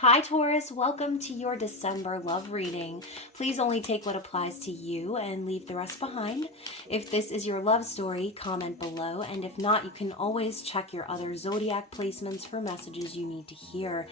Hi Taurus, welcome to your December love reading. Please only take what applies to you and leave the rest behind. If this is your love story, comment below, and if not, you can always check your other zodiac placements for messages you need to hear.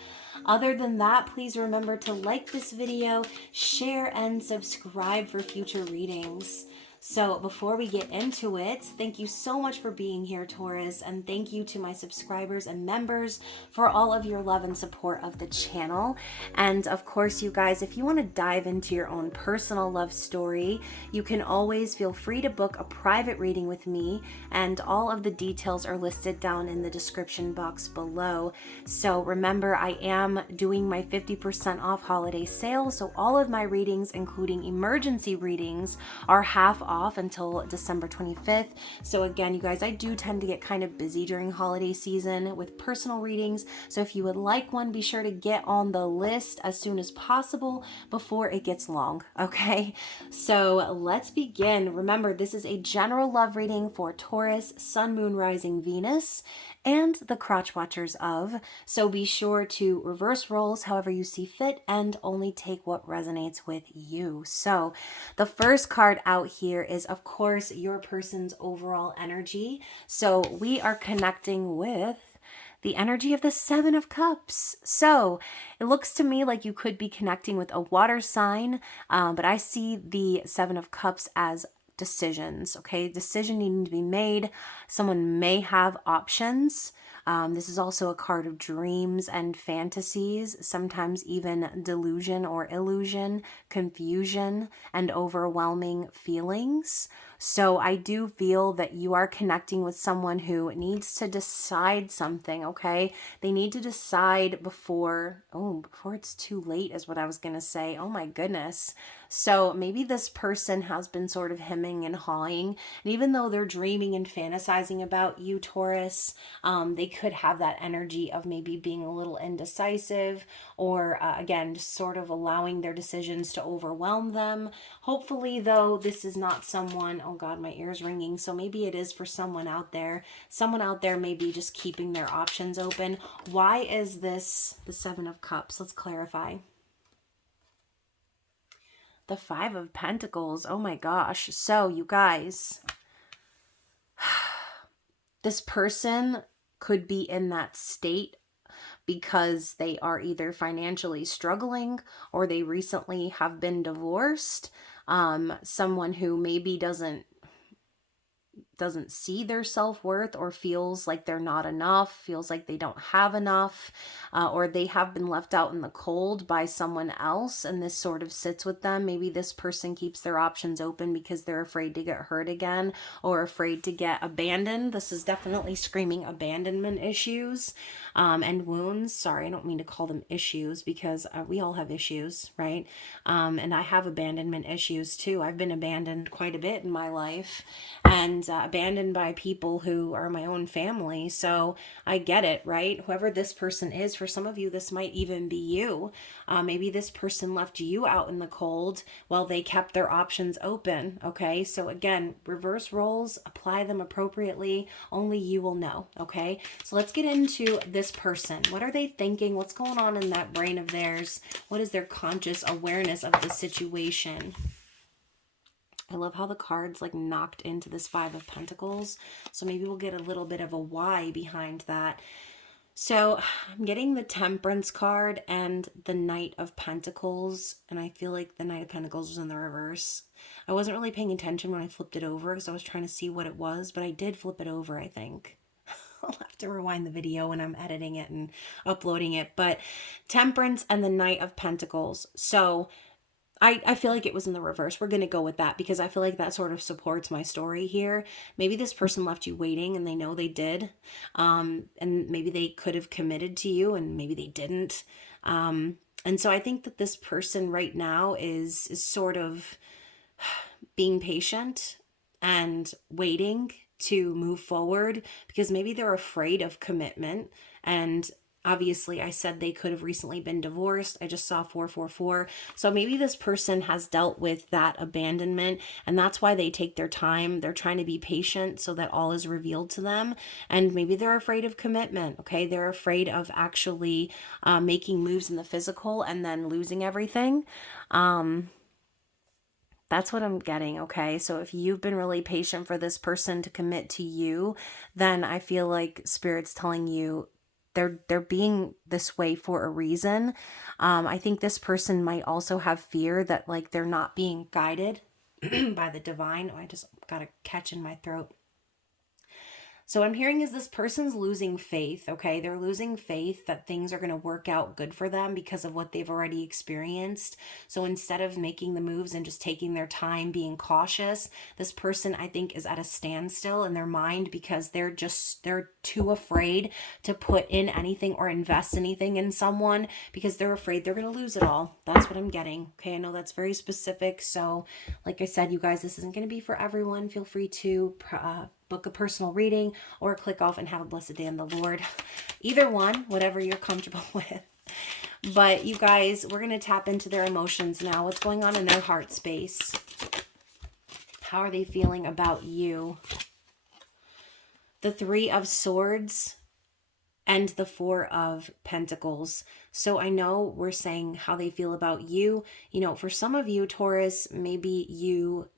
Other than that, please remember to like this video, share, and subscribe for future readings. So before we get into it, thank you so much for being here, Taurus, and thank you to my subscribers and members for all of your love and support of the channel. And of course, you guys, if you want to dive into your own personal love story, you can always feel free to book a private reading with me, and all of the details are listed down in the description box below. So remember, I am doing my 50% off holiday sale, so all of my readings, including emergency readings, are half off until December 25th. So again, you guys, I do tend to get kind of busy during holiday season with personal readings. So if you would like one, be sure to get on the list as soon as possible before it gets long, okay? So let's begin. Remember, this is a general love reading for Taurus, Sun, Moon, Rising, Venus, and the crotch watchers of. So be sure to reverse roles however you see fit and only take what resonates with you. So the first card out here is, of course, your person's overall energy. So we are connecting with the energy of the Seven of Cups. So it looks to me like you could be connecting with a water sign, but I see the Seven of Cups as decisions, okay? Decision needing to be made. Someone may have options. This is also a card of dreams and fantasies, sometimes even delusion or illusion, confusion, and overwhelming feelings. So I do feel that you are connecting with someone who needs to decide something, okay? They need to decide before it's too late is what I was going to say. Oh my goodness. So maybe this person has been sort of hemming and hawing, and even though they're dreaming and fantasizing about you, Taurus, they could have that energy of maybe being a little indecisive, or again, just sort of allowing their decisions to overwhelm them. Hopefully, though, this is not someone, oh God, my ear's ringing. So maybe it is for someone out there. Someone out there may be just keeping their options open. Why is this the Seven of Cups? Let's clarify. The Five of Pentacles. Oh my gosh. So you guys, this person could be in that state because they are either financially struggling or they recently have been divorced. Someone who maybe doesn't see their self-worth, or feels like they're not enough, feels like they don't have enough, or they have been left out in the cold by someone else, and this sort of sits with them. Maybe this person keeps their options open because they're afraid to get hurt again, or afraid to get abandoned. This is definitely screaming abandonment issues and wounds. Sorry, I don't mean to call them issues, because we all have issues, right? And I have abandonment issues too. I've been abandoned quite a bit in my life, and abandoned by people who are my own family. So I get it, right? Whoever this person is, for some of you, this might even be you. Maybe this person left you out in the cold while they kept their options open, okay? So again, reverse roles, apply them appropriately. Only you will know, okay? So let's get into this person. What are they thinking? What's going on in that brain of theirs? What is their conscious awareness of the situation? I love how the cards like knocked into this Five of Pentacles. So maybe we'll get a little bit of a why behind that. So I'm getting the Temperance card and the Knight of Pentacles. And I feel like the Knight of Pentacles was in the reverse. I wasn't really paying attention when I flipped it over because I was trying to see what it was. But I did flip it over, I think. I'll have to rewind the video when I'm editing it and uploading it. But Temperance and the Knight of Pentacles. So I feel like it was in the reverse. We're going to go with that because I feel like that sort of supports my story here. Maybe this person left you waiting and they know they did. And maybe they could have committed to you and maybe they didn't. And so I think that this person right now is sort of being patient and waiting to move forward because maybe they're afraid of commitment, and Obviously, I said they could have recently been divorced. I just saw 444. So maybe this person has dealt with that abandonment, and that's why they take their time. They're trying to be patient so that all is revealed to them. And maybe they're afraid of commitment, okay? They're afraid of actually making moves in the physical and then losing everything. That's what I'm getting, okay? So if you've been really patient for this person to commit to you, then I feel like Spirit's telling you they're being this way for a reason. I think this person might also have fear that like they're not being guided by the divine. Oh, I just got a catch in my throat. So what I'm hearing is this person's losing faith, okay? They're losing faith that things are going to work out good for them because of what they've already experienced. So instead of making the moves and just taking their time, being cautious, this person, I think, is at a standstill in their mind because they're too afraid to put in anything or invest anything in someone because they're afraid they're going to lose it all. That's what I'm getting. Okay, I know that's very specific. So like I said, you guys, this isn't going to be for everyone. Feel free to book a personal reading or click off and have a blessed day in the Lord. Either one, whatever you're comfortable with. But you guys, we're going to tap into their emotions now. What's going on in their heart space? How are they feeling about you? The 3 of Swords and the 4 of Pentacles. So I know we're saying how they feel about you. You know, for some of you, Taurus, maybe you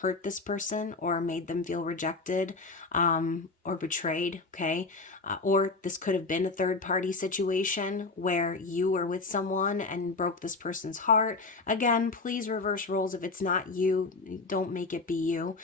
hurt this person or made them feel rejected or betrayed, okay? Or this could have been a third-party situation where you were with someone and broke this person's heart. Again, please reverse roles. If it's not you, don't make it be you.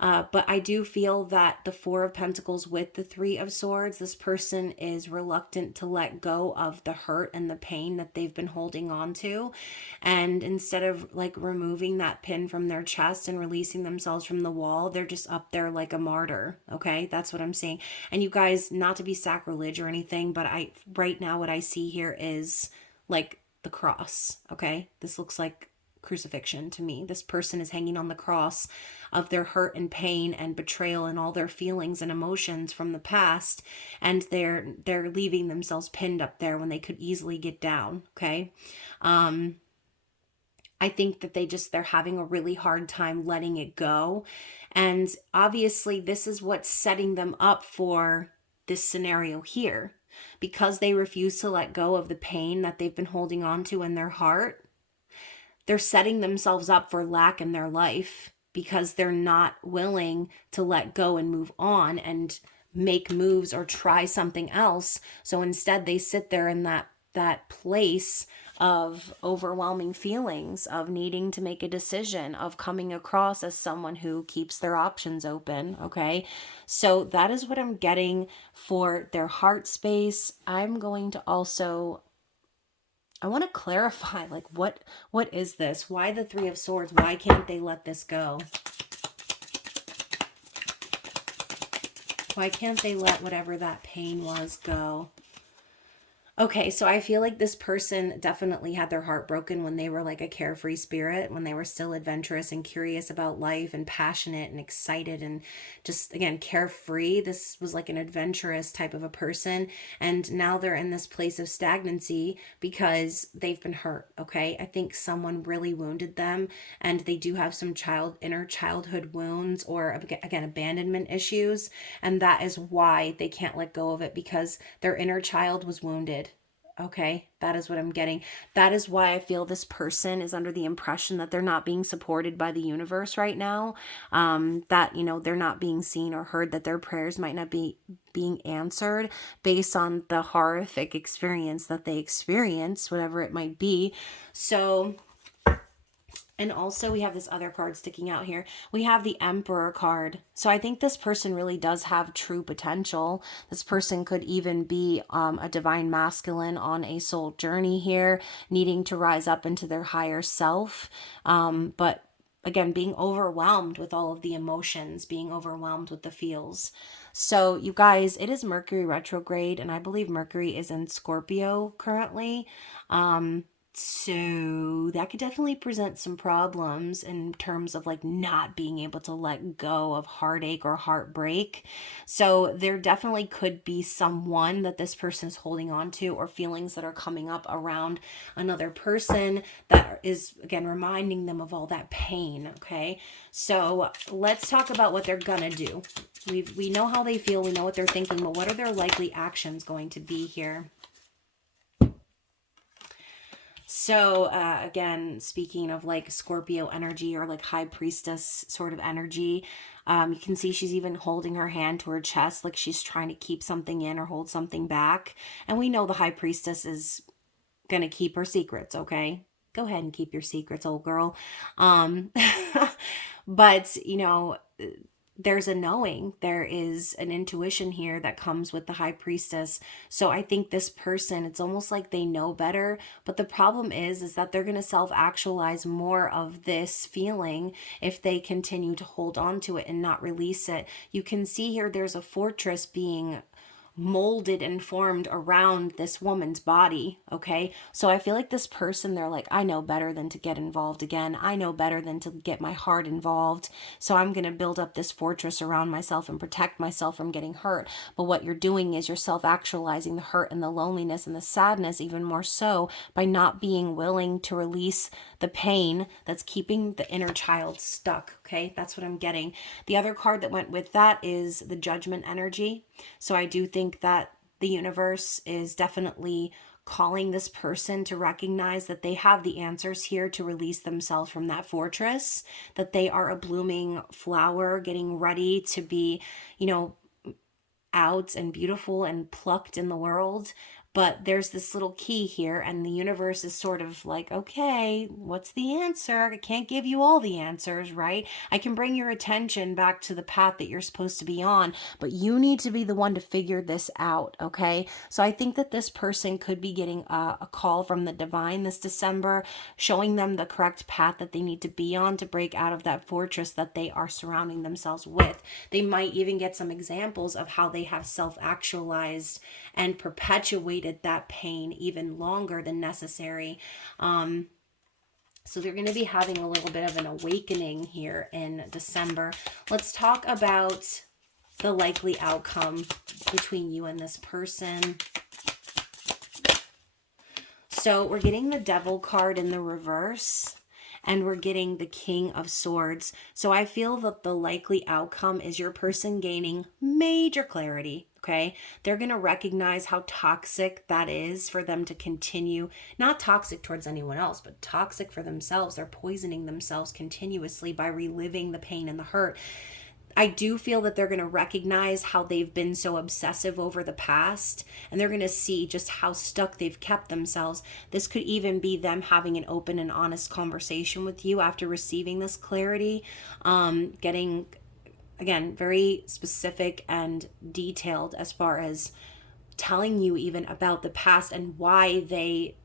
But I do feel that the 4 of Pentacles with the 3 of Swords, this person is reluctant to let go of the hurt and the pain that they've been holding on to. And instead of like removing that pin from their chest and releasing themselves from the wall, they're just up there like a martyr. Okay, that's what I'm saying. And you guys, not to be sacrilege or anything, but right now what I see here is like the cross. Okay, this looks like crucifixion to me. This person is hanging on the cross of their hurt and pain and betrayal and all their feelings and emotions from the past, and they're leaving themselves pinned up there when they could easily get down. Okay, I think that they're having a really hard time letting it go, and obviously this is what's setting them up for this scenario here, because they refuse to let go of the pain that they've been holding on to in their heart. They're setting themselves up for lack in their life because they're not willing to let go and move on and make moves or try something else. So instead they sit there in that place of overwhelming feelings, of needing to make a decision, of coming across as someone who keeps their options open. Okay, so that is what I'm getting for their heart space. I'm going to also, I want to clarify, like, what is this? Why the 3 of Swords? Why can't they let this go? Why can't they let whatever that pain was go? Okay, so I feel like this person definitely had their heart broken when they were like a carefree spirit, when they were still adventurous and curious about life and passionate and excited and just, again, carefree. This was like an adventurous type of a person. And now they're in this place of stagnancy because they've been hurt, okay? I think someone really wounded them, and they do have some inner childhood wounds or, again, abandonment issues. And that is why they can't let go of it, because their inner child was wounded. Okay, that is what I'm getting. That is why I feel this person is under the impression that they're not being supported by the universe right now. That, you know, they're not being seen or heard, that their prayers might not be being answered based on the horrific experience that they experience, whatever it might be. So, and also we have this other card sticking out here. We have the Emperor card. So I think this person really does have true potential. This person could even be a divine masculine on a soul journey here, needing to rise up into their higher self. But again, being overwhelmed with all of the emotions, being overwhelmed with the feels. So you guys, it is Mercury retrograde, and I believe Mercury is in Scorpio currently. So that could definitely present some problems in terms of like not being able to let go of heartache or heartbreak. So there definitely could be someone that this person is holding on to, or feelings that are coming up around another person that is, again, reminding them of all that pain. Okay, so let's talk about what they're gonna do. We know how they feel, we know what they're thinking, but what are their likely actions going to be here? So, again, speaking of like Scorpio energy or like high priestess sort of energy, you can see she's even holding her hand to her chest, like she's trying to keep something in or hold something back. And we know the high priestess is going to keep her secrets, okay? Go ahead and keep your secrets, old girl. Um, but, there's a knowing, there is an intuition here that comes with the high priestess. So I think this person, it's almost like they know better, but the problem is that they're going to self-actualize more of this feeling if they continue to hold on to it and not release it. You can see here there's a fortress being molded and formed around this woman's body. Okay, so I feel like this person, they're like, I know better than to get involved again, I know better than to get my heart involved, so I'm going to build up this fortress around myself and protect myself from getting hurt. But what you're doing is you're self-actualizing the hurt and the loneliness and the sadness even more so by not being willing to release the pain that's keeping the inner child stuck. Okay, that's what I'm getting. The other card that went with that is the Judgment energy. So I do think that the universe is definitely calling this person to recognize that they have the answers here to release themselves from that fortress, that they are a blooming flower getting ready to be, out and beautiful and plucked in the world. But there's this little key here, and the universe is sort of like, okay, what's the answer? I can't give you all the answers, right? I can bring your attention back to the path that you're supposed to be on, but you need to be the one to figure this out, okay? So I think that this person could be getting a call from the divine this December, showing them the correct path that they need to be on to break out of that fortress that they are surrounding themselves with. They might even get some examples of how they have self-actualized and perpetuated that pain even longer than necessary. So they're going to be having a little bit of an awakening here in December. Let's talk about the likely outcome between you and this person. So we're getting the Devil card in the reverse, and we're getting the King of Swords. So I feel that the likely outcome is your person gaining major clarity. Okay, they're going to recognize how toxic that is for them to continue, not toxic towards anyone else, but toxic for themselves. They're poisoning themselves continuously by reliving the pain and the hurt. I do feel that they're going to recognize how they've been so obsessive over the past, and they're going to see just how stuck they've kept themselves. This could even be them having an open and honest conversation with you after receiving this clarity, getting, again, very specific and detailed as far as telling you even about the past and why they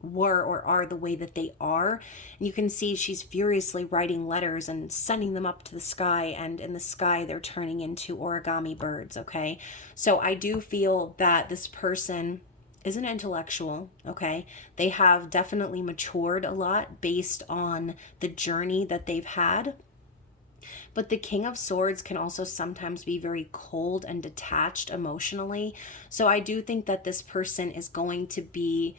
were or are the way that they are. And you can see she's furiously writing letters and sending them up to the sky, and in the sky they're turning into origami birds. Okay, so I do feel that this person is an intellectual. Okay, they have definitely matured a lot based on the journey that they've had. But the King of Swords can also sometimes be very cold and detached emotionally. So I do think that this person is going to be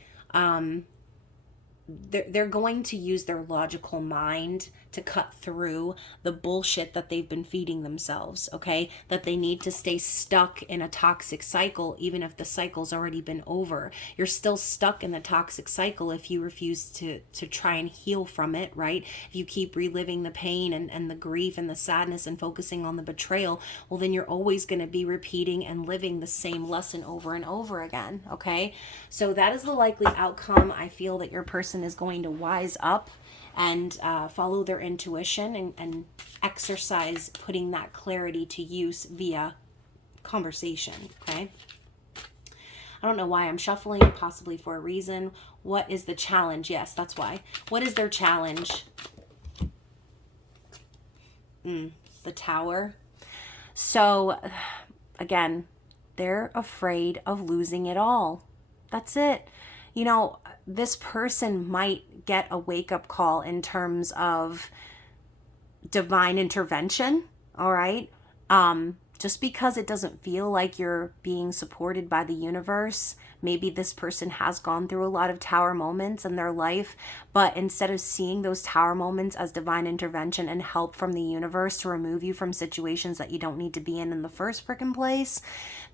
they're going to use their logical mind to cut through the bullshit that they've been feeding themselves, okay? That they need to stay stuck in a toxic cycle, even if the cycle's already been over. You're still stuck in the toxic cycle if you refuse to try and heal from it, right? If you keep reliving the pain and the grief and the sadness and focusing on the betrayal, well, then you're always going to be repeating and living the same lesson over and over again, okay? So that is the likely outcome. I feel that your person is going to wise up and follow their intuition and exercise putting that clarity to use via conversation, okay? I don't know why I'm shuffling, possibly for a reason. What is the challenge? Yes, that's why. What is their challenge? The Tower. So, again, they're afraid of losing it all. That's it. this person might get a wake-up call in terms of divine intervention, all right? Just because it doesn't feel like you're being supported by the universe, maybe this person has gone through a lot of tower moments in their life, but instead of seeing those tower moments as divine intervention and help from the universe to remove you from situations that you don't need to be in the first freaking place,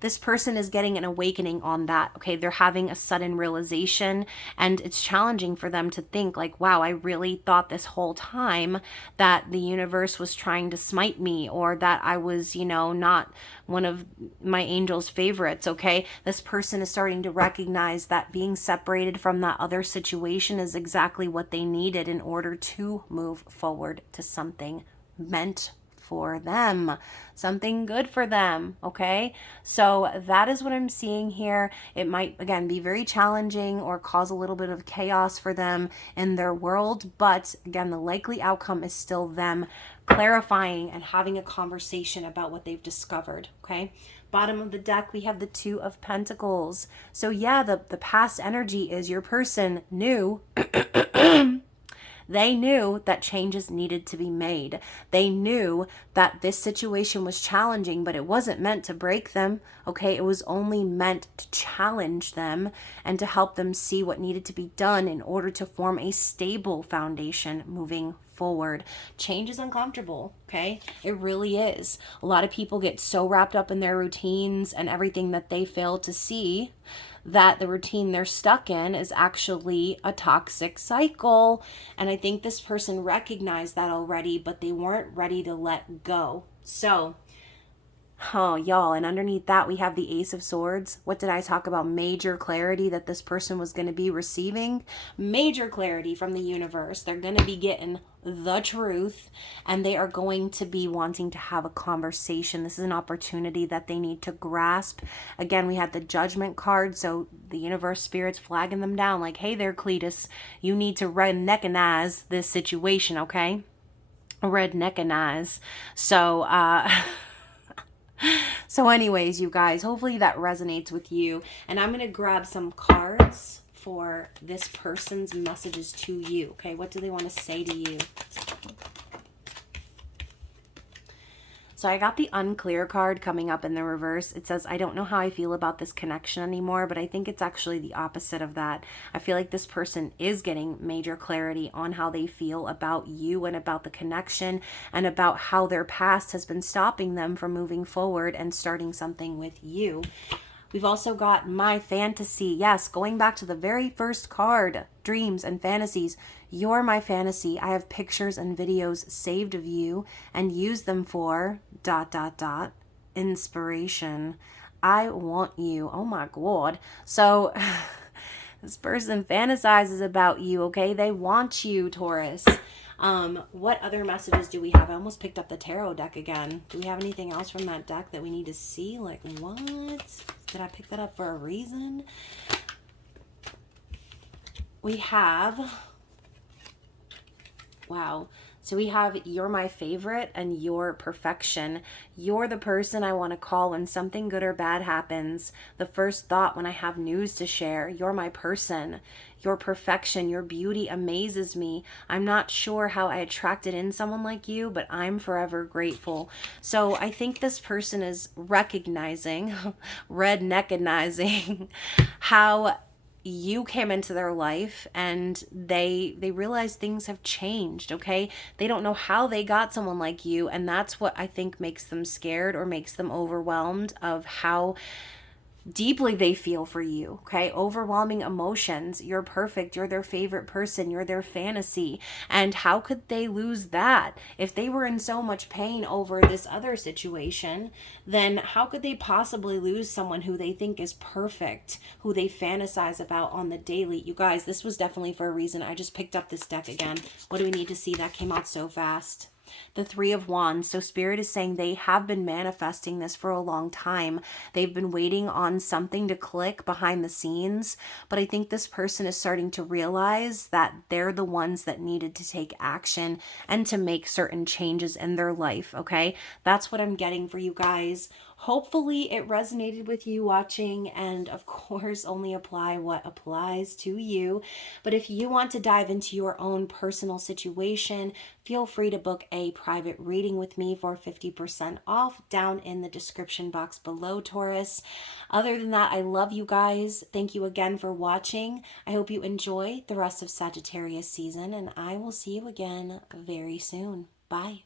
this person is getting an awakening on that. Okay, they're having a sudden realization, and it's challenging for them to think like, wow, I really thought this whole time that the universe was trying to smite me, or that I was, not one of my angel's favorites. Okay, this person is starting to recognize that being separated from that other situation is exactly what they needed in order to move forward to something meant for them, something good for them. Okay, so that is what I'm seeing here. It might, again, be very challenging or cause a little bit of chaos for them in their world, but again, the likely outcome is still them clarifying and having a conversation about what they've discovered. Okay, bottom of the deck, we have the Two of Pentacles. So yeah, the past energy is your person knew they knew that changes needed to be made. They knew that this situation was challenging, but it wasn't meant to break them. Okay, it was only meant to challenge them and to help them see what needed to be done in order to form a stable foundation moving forward. Change is uncomfortable, okay? It really is. A lot of people get so wrapped up in their routines and everything that they fail to see that the routine they're stuck in is actually a toxic cycle. And I think this person recognized that already, but they weren't ready to let go. So, y'all, and underneath that, we have the Ace of Swords. What did I talk about? Major clarity that this person was going to be receiving. Major clarity from the universe. They're going to be getting the truth, and they are going to be wanting to have a conversation. This is an opportunity that they need to grasp. Again, we had the Judgment card, so the universe spirit's flagging them down like, hey there, Cletus, you need to redneckinize this situation, okay? Redneckinize. So anyways, you guys, hopefully that resonates with you. And I'm going to grab some cards for this person's messages to you. Okay, what do they want to say to you? So I got the Unclear card coming up in the reverse. It says, I don't know how I feel about this connection anymore, but I think it's actually the opposite of that. I feel like this person is getting major clarity on how they feel about you and about the connection and about how their past has been stopping them from moving forward and starting something with you. We've also got My Fantasy. Yes, going back to the very first card, dreams and fantasies. You're my fantasy. I have pictures and videos saved of you and use them for ... inspiration. I want you. Oh my God. So this person fantasizes about you, okay? They want you, Taurus. What other messages do we have? I almost picked up the tarot deck again. Do we have anything else from that deck that we need to see? Like, what? Did I pick that up for a reason? We have... Wow. So we have You're My Favorite and Your Perfection. You're the person I want to call when something good or bad happens. The first thought when I have news to share. You're my person. Your perfection, your beauty amazes me. I'm not sure how I attracted in someone like you, but I'm forever grateful. So I think this person is recognizing, redneckinizing how you came into their life and they realize things have changed, okay? They don't know how they got someone like you, and that's what I think makes them scared or makes them overwhelmed of how deeply they feel for you, okay? Overwhelming emotions. You're perfect. You're their favorite person. You're their fantasy. And how could they lose that? If they were in so much pain over this other situation, then how could they possibly lose someone who they think is perfect, who they fantasize about on the daily? You guys, this was definitely for a reason. I just picked up this deck again. What do we need to see? That came out so fast. The Three of Wands. So Spirit is saying they have been manifesting this for a long time. They've been waiting on something to click behind the scenes. But I think this person is starting to realize that they're the ones that needed to take action and to make certain changes in their life, okay? That's what I'm getting for you guys. Hopefully it resonated with you watching, and of course only apply what applies to you. But if you want to dive into your own personal situation, feel free to book a private reading with me for 50% off down in the description box below, Taurus. Other than that, I love you guys. Thank you again for watching. I hope you enjoy the rest of Sagittarius season, and I will see you again very soon. Bye.